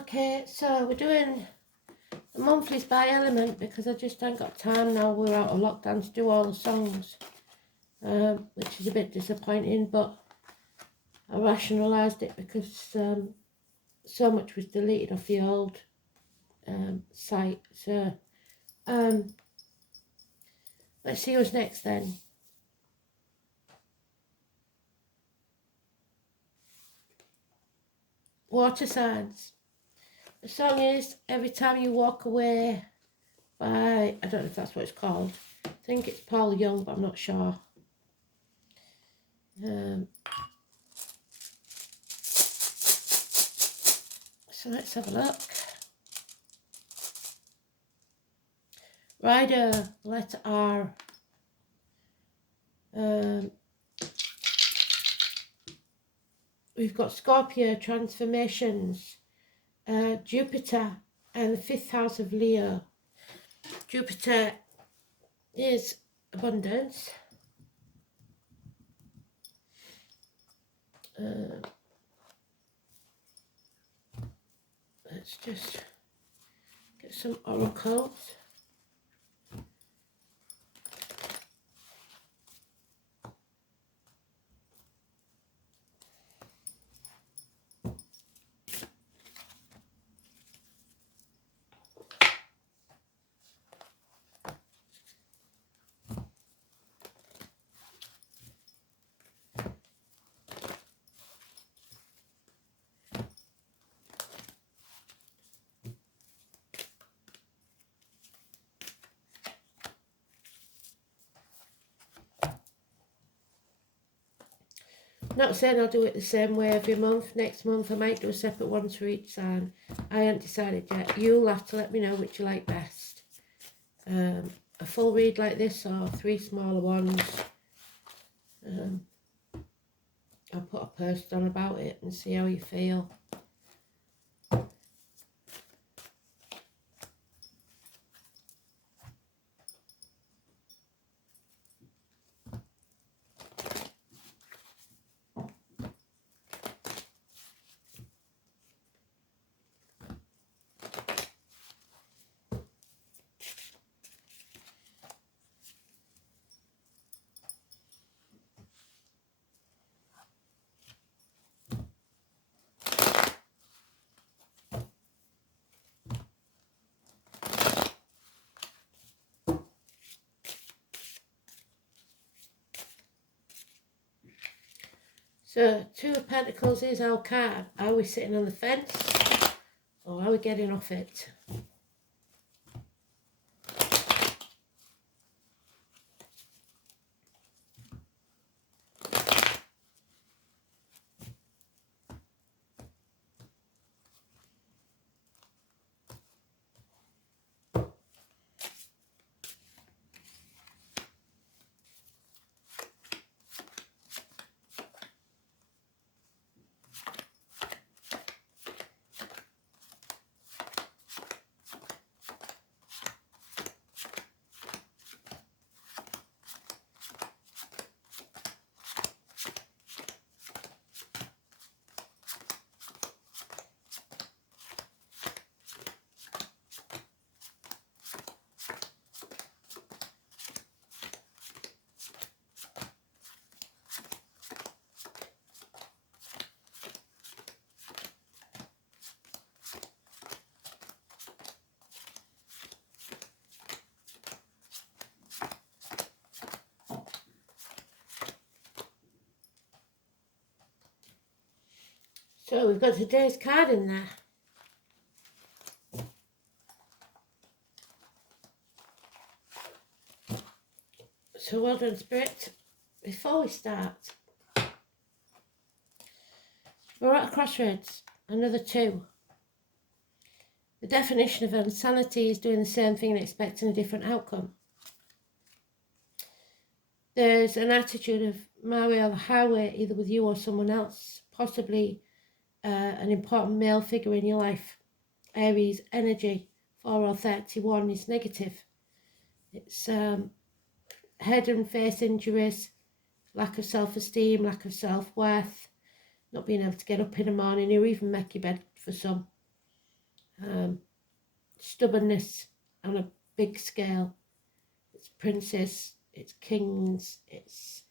Okay, so we're doing the monthlies by element because I just ain't got time now. We're out of lockdown to do all the songs, which is a bit disappointing, but I rationalised it because so much was deleted off the old site. So let's see what's next then. Water Signs. The song is Every Time You Walk Away by, I don't know if that's what it's called. I think it's Paul Young, but I'm not sure. So let's have a look. Rider, letter R. We've got Scorpio, transformations, Jupiter, and the 5th house of Leo. Jupiter is abundance. Let's just get some oracles. Not saying I'll do it the same way every month. Next month I might do a separate one for each sign. I haven't decided yet. You'll have to let me know which you like best. A full read like this or 3 smaller ones. I'll put a post on about it and see how you feel. So, 2 of Pentacles is our card. Are we sitting on the fence or are we getting off it? So we've got today's card in there. So well done, Spirit. Before we start, we're at a crossroads, another 2. The definition of insanity is doing the same thing and expecting a different outcome. There's an attitude of my way or the highway, either with you or someone else, possibly an important male figure in your life. Aries energy, 4 or 31 is negative. It's head and face injuries, lack of self-esteem, lack of self-worth, not being able to get up in the morning or even make your bed for some. stubbornness on a big scale. It's princes, it's kings, it's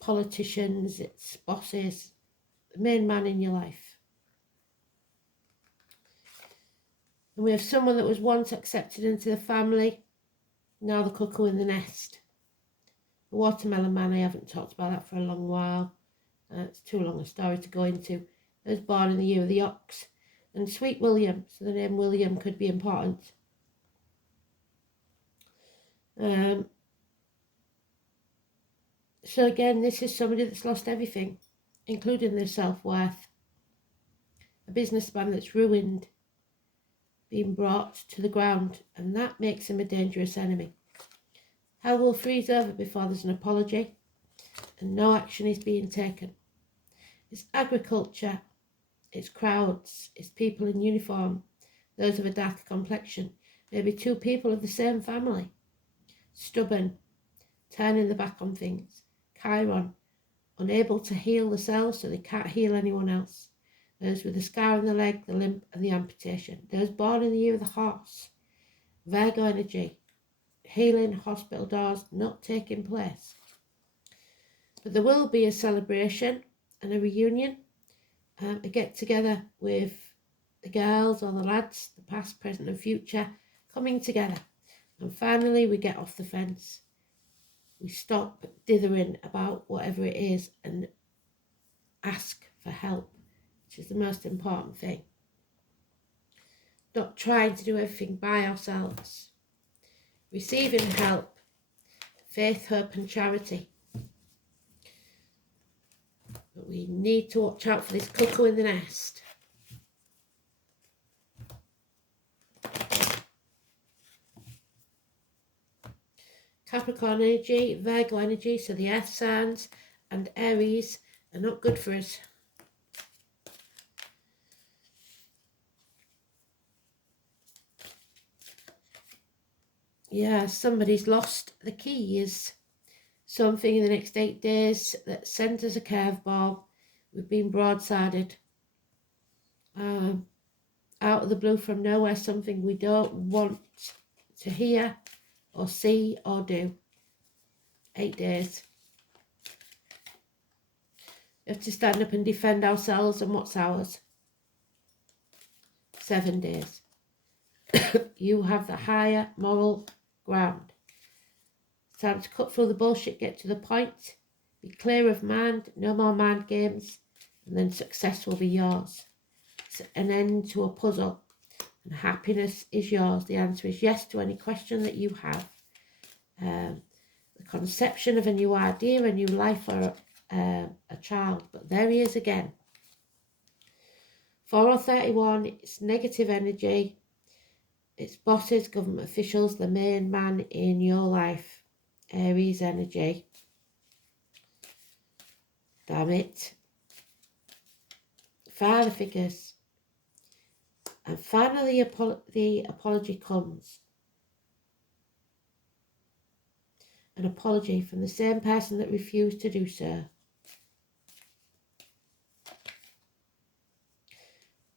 politicians, it's bosses, the main man in your life. And we have someone that was once accepted into the family, now the cuckoo in the nest. The watermelon man, I haven't talked about that for a long while. It's too long a story to go into. He was born in the year of the ox. And Sweet William, so the name William could be important. So again, this is somebody that's lost everything, including their self-worth. A businessman that's ruined, being brought to the ground, and that makes him a dangerous enemy. Hell will freeze over before there's an apology, and no action is being taken. It's agriculture, it's crowds, it's people in uniform, those of a darker complexion, maybe two people of the same family. Stubborn, turning the back on things. Chiron, unable to heal themselves so they can't heal anyone else. Those with the scar on the leg, the limp and the amputation. Those born in the year of the horse. Virgo energy, healing, hospital doors not taking place. But there will be a celebration and a reunion, a get together with the girls or the lads, the past, present and future, coming together. And finally we get off the fence. We stop dithering about whatever it is and ask for help, which is the most important thing. Not trying to do everything by ourselves. Receiving help, faith, hope and charity. But we need to watch out for this cuckoo in the nest. Capricorn energy, Virgo energy, so the earth signs, and Aries are not good for us. Yeah, somebody's lost the keys. Something in the next 8 days that sent us a curveball. We've been broadsided. Out of the blue from nowhere, something we don't want to hear or see or do. 8 days. We have to stand up and defend ourselves and what's ours. 7 days. You have the higher moral ground. It's time to cut through the bullshit, get to the point, be clear of mind, no more mind games, and then success will be yours. It's an end to a puzzle, and happiness is yours. The answer is yes to any question that you have. The conception of a new idea, a new life for a child. But there he is again. 431, it's negative energy. It's bosses, government officials, the main man in your life. Aries energy. Damn it. Father figures. And finally the apology comes. An apology from the same person that refused to do so.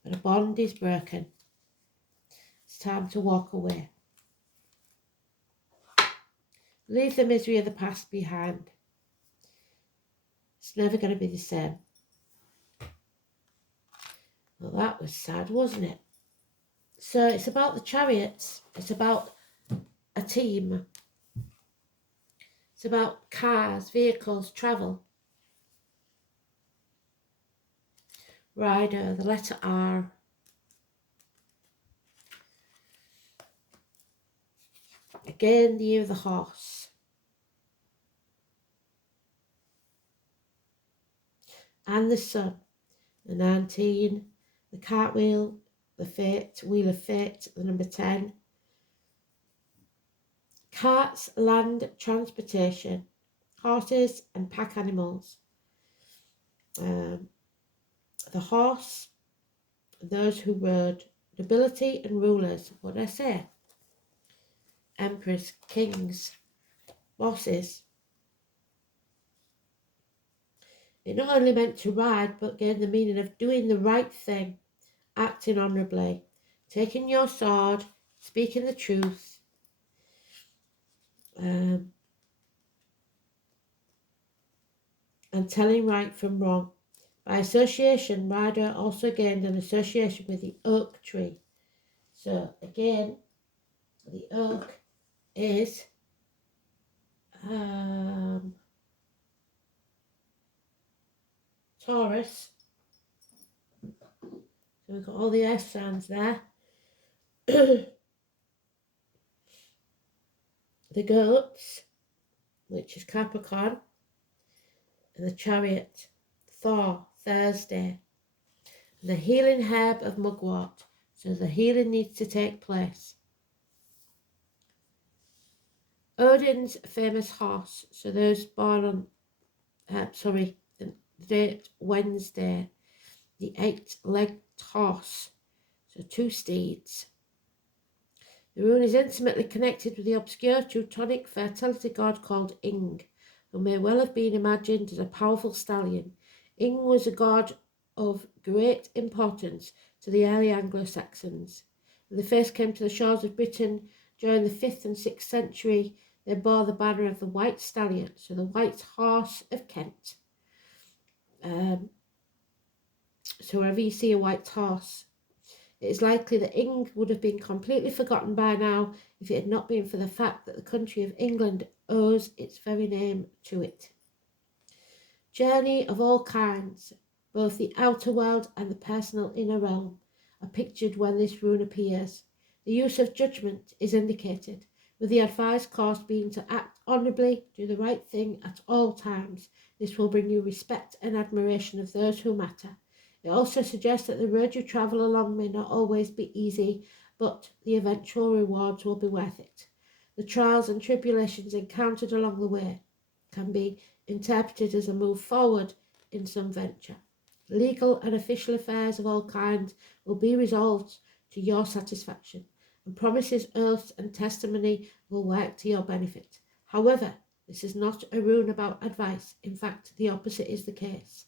But a bond is broken. It's time to walk away. Leave the misery of the past behind. It's never going to be the same. Well, that was sad, wasn't it? So it's about the chariots. It's about a team. It's about cars, vehicles, travel. Rider, the letter R. Again, the year of the horse. And the sun. The 19. The cartwheel. The fate. Wheel of fate. The number 10. Carts, land, transportation. Horses and pack animals. The horse. Those who rode. Nobility and rulers. What did I say? Emperors, kings, bosses. It not only meant to ride, but gave the meaning of doing the right thing, acting honourably, taking your sword, speaking the truth, and telling right from wrong. By association, Rider also gained an association with the oak tree. So again, the oak is Taurus. So we've got all the earth signs there. The goats, which is Capricorn, and the chariot, Thor, Thursday, and the healing herb of mugwort. So the healing needs to take place. Odin's famous horse, so those born on, the date Wednesday, the 8-legged horse, so 2 steeds. The rune is intimately connected with the obscure Teutonic fertility god called Ing, who may well have been imagined as a powerful stallion. Ing was a god of great importance to the early Anglo-Saxons. When they first came to the shores of Britain during the 5th and 6th century, they bore the banner of the White Stallion, so the White Horse of Kent. So wherever you see a white horse, it is likely that Ing would have been completely forgotten by now if it had not been for the fact that the country of England owes its very name to it. Journey of all kinds, both the outer world and the personal inner realm, are pictured when this rune appears. The use of judgment is indicated, with the advised course being to act honourably, do the right thing at all times. This will bring you respect and admiration of those who matter. It also suggests that the road you travel along may not always be easy, but the eventual rewards will be worth it. The trials and tribulations encountered along the way can be interpreted as a move forward in some venture. Legal and official affairs of all kinds will be resolved to your satisfaction, and promises, oaths, and testimony will work to your benefit. However, this is not a rune about advice. In fact, the opposite is the case.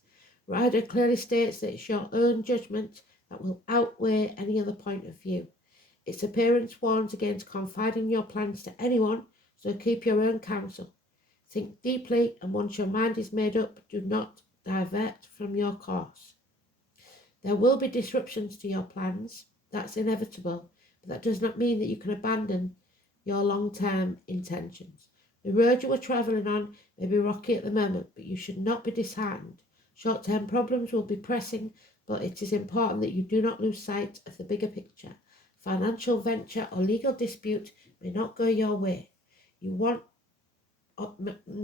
Rider clearly states that it's your own judgment that will outweigh any other point of view. Its appearance warns against confiding your plans to anyone, so keep your own counsel. Think deeply, and once your mind is made up, do not divert from your course. There will be disruptions to your plans. That's inevitable, but that does not mean that you can abandon your long-term intentions. The road you are travelling on may be rocky at the moment, but you should not be disheartened. Short-term problems will be pressing, but it is important that you do not lose sight of the bigger picture. Financial venture or legal dispute may not go your way. May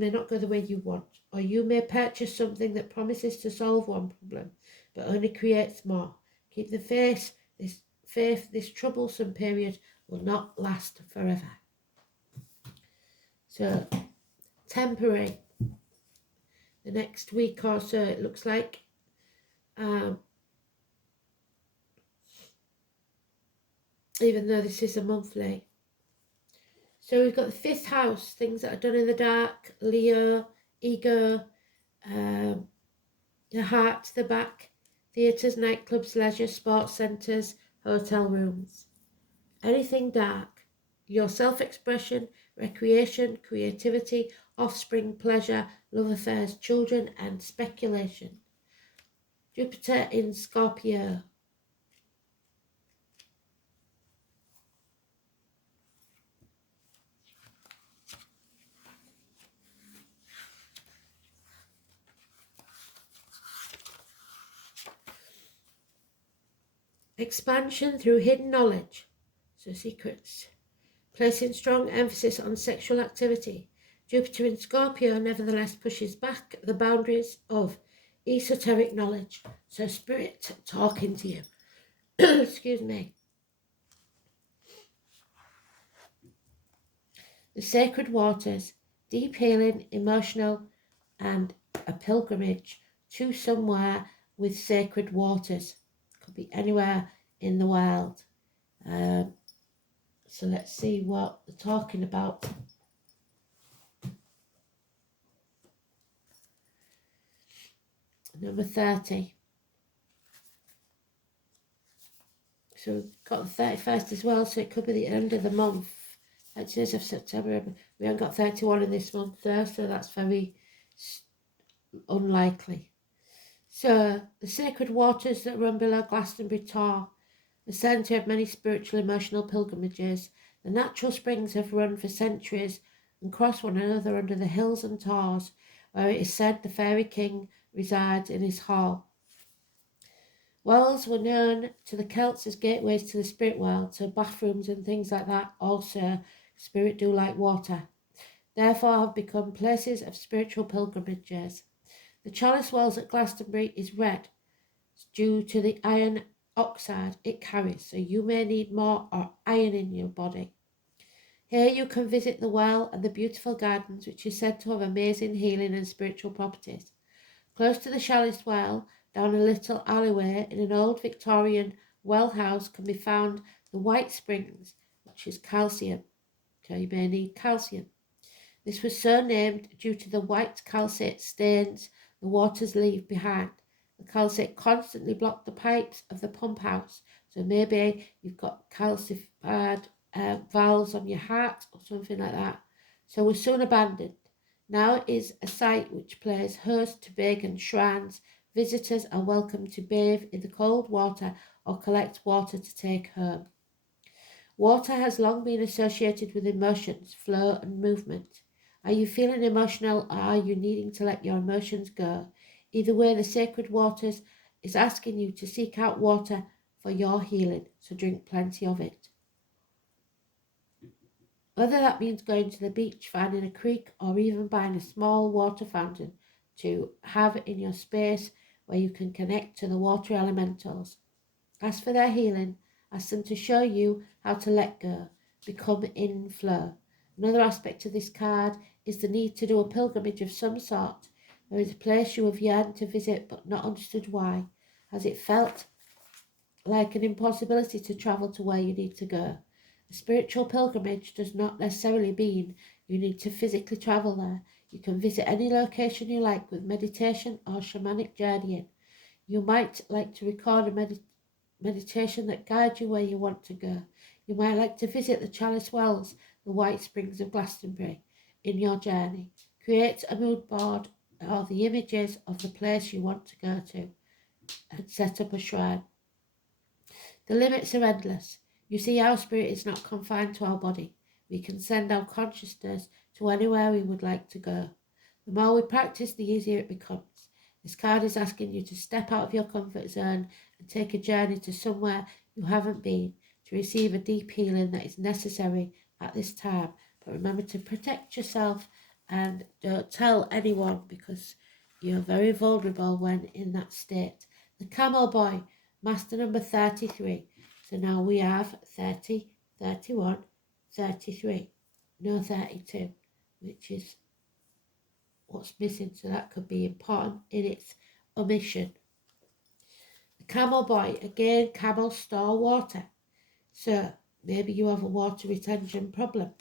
not go the way you want, or you may purchase something that promises to solve one problem, but only creates more. Keep the faith. This troublesome period will not last forever. So, temporary. The next week or so, it looks like. Even though this is a monthly. So we've got the 5th house, things that are done in the dark, Leo, ego, the heart, the back, theatres, nightclubs, leisure, sports centres, hotel rooms. Anything dark, your self-expression, recreation, creativity, offspring, pleasure, love affairs, children, and speculation. Jupiter in Scorpio. Expansion through hidden knowledge, so secrets. Placing strong emphasis on sexual activity. Jupiter in Scorpio nevertheless pushes back the boundaries of esoteric knowledge, so spirit talking to you. Excuse me. The sacred waters, deep healing, emotional, and a pilgrimage to somewhere with sacred waters. Could be anywhere in the world. So let's see what they're talking about. Number 30. So we've got the 31st as well, so it could be the end of the month. It is of September. We haven't got 31 in this month there, so that's very unlikely. So the sacred waters that run below Glastonbury Tor, the centre of many spiritual emotional pilgrimages, the natural springs have run for centuries and cross one another under the hills and tors, where it is said the fairy king resides in his hall. Wells were known to the Celts as gateways to the spirit world, so bathrooms and things like that also, spirit do like water, therefore have become places of spiritual pilgrimages. The Chalice Wells at Glastonbury is red due to the iron oxide it carries, so you may need more iron in your body. Here you can visit the well and the beautiful gardens, which is said to have amazing healing and spiritual properties. Close to the Chalice Well, down a little alleyway in an old Victorian well house, can be found the White Springs, which is calcium. So you may need calcium. This was so named due to the white calcite stains the waters leave behind. The calcite constantly blocked the pipes of the pump house, so maybe you've got calcified valves on your heart or something like that. So was soon abandoned. Now it is a site which plays host to pagan shrines. Visitors are welcome to bathe in the cold water or collect water to take home. Water has long been associated with emotions, flow and movement. Are you feeling emotional or are you needing to let your emotions go? Either way, the sacred waters is asking you to seek out water for your healing, so drink plenty of it. Whether that means going to the beach, finding a creek, or even buying a small water fountain to have in your space where you can connect to the water elementals. Ask for their healing. Ask them to show you how to let go, become in flow. Another aspect of this card is the need to do a pilgrimage of some sort. There is a place you have yearned to visit but not understood why. Has it felt like an impossibility to travel to where you need to go? A spiritual pilgrimage does not necessarily mean you need to physically travel there. You can visit any location you like with meditation or shamanic journeying. You might like to record a meditation that guides you where you want to go. You might like to visit the Chalice Wells, the White Springs of Glastonbury in your journey. Create a mood board or the images of the place you want to go to and set up a shrine. The limits are endless. You see, our spirit is not confined to our body. We can send our consciousness to anywhere we would like to go. The more we practice, the easier it becomes. This card is asking you to step out of your comfort zone and take a journey to somewhere you haven't been to receive a deep healing that is necessary at this time. But remember to protect yourself and don't tell anyone because you're very vulnerable when in that state. The Camel Boy, Master number 33. So now we have 30, 31, 33. No 32, which is what's missing. So that could be important in its omission. The Camel Boy, again, camels store water. So maybe you have a water retention problem.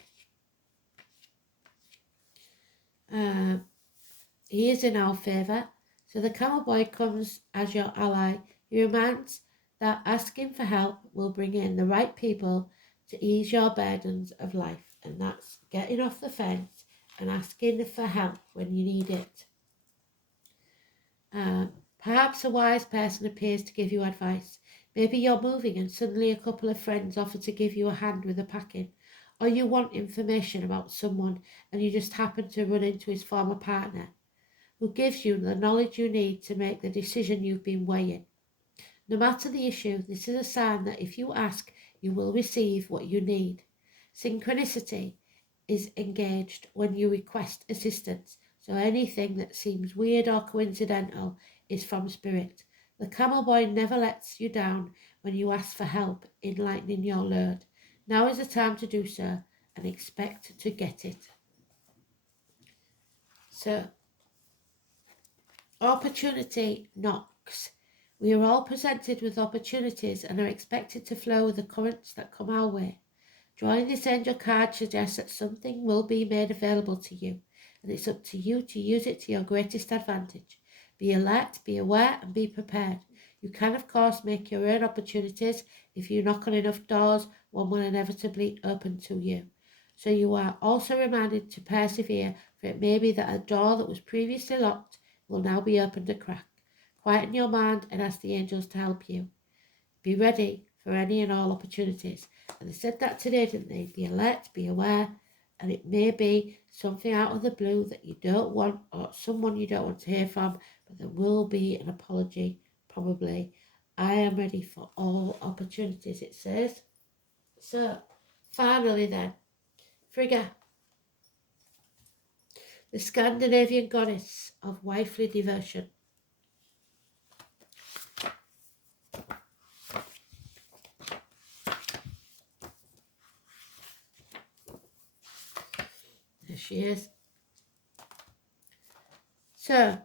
He is in our favour. So the Camel Boy comes as your ally. He reminds that asking for help will bring in the right people to ease your burdens of life. And that's getting off the fence and asking for help when you need it. Perhaps a wise person appears to give you advice. Maybe you're moving and suddenly a couple of friends offer to give you a hand with the packing. Or you want information about someone and you just happen to run into his former partner, who gives you the knowledge you need to make the decision you've been weighing. No matter the issue, this is a sign that if you ask, you will receive what you need. Synchronicity is engaged when you request assistance, so anything that seems weird or coincidental is from spirit. The Camel Boy never lets you down when you ask for help in lightening your load. Now is the time to do so and expect to get it. So, opportunity knocks. We are all presented with opportunities and are expected to flow with the currents that come our way. Drawing this angel card suggests that something will be made available to you, and it's up to you to use it to your greatest advantage. Be alert, be aware, and be prepared. You can, of course, make your own opportunities. If you knock on enough doors, one will inevitably open to you. So you are also reminded to persevere, for it may be that a door that was previously locked will now be opened a crack. Quieten your mind and ask the angels to help you. Be ready for any and all opportunities. And they said that today, didn't they? Be alert, be aware, and it may be something out of the blue that you don't want, or someone you don't want to hear from, but there will be an apology, probably. I am ready for all opportunities, it says. So, finally then, Frigga, the Scandinavian goddess of wifely devotion. There she is. So,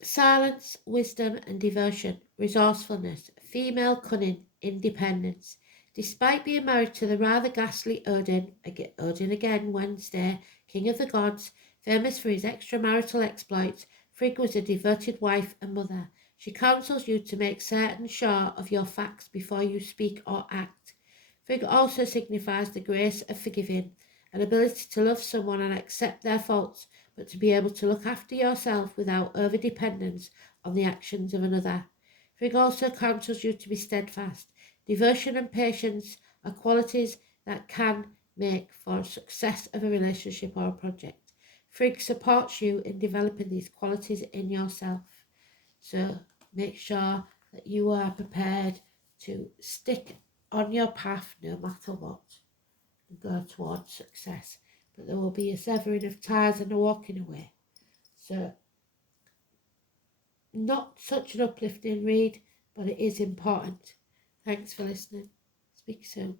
silence, wisdom and devotion, resourcefulness, female cunning, independence. Despite being married to the rather ghastly Odin again Wednesday, king of the gods, famous for his extramarital exploits, Frigg was a devoted wife and mother. She counsels you to make certain sure of your facts before you speak or act. Frigg also signifies the grace of forgiving, an ability to love someone and accept their faults, but to be able to look after yourself without over-dependence on the actions of another. Frigg also counsels you to be steadfast. Devotion and patience are qualities that can make for a success of a relationship or a project. Frigg supports you in developing these qualities in yourself. So make sure that you are prepared to stick on your path no matter what and go towards success. But there will be a severing of ties and a walking away. So, not such an uplifting read, but it is important. Thanks for listening. Speak soon.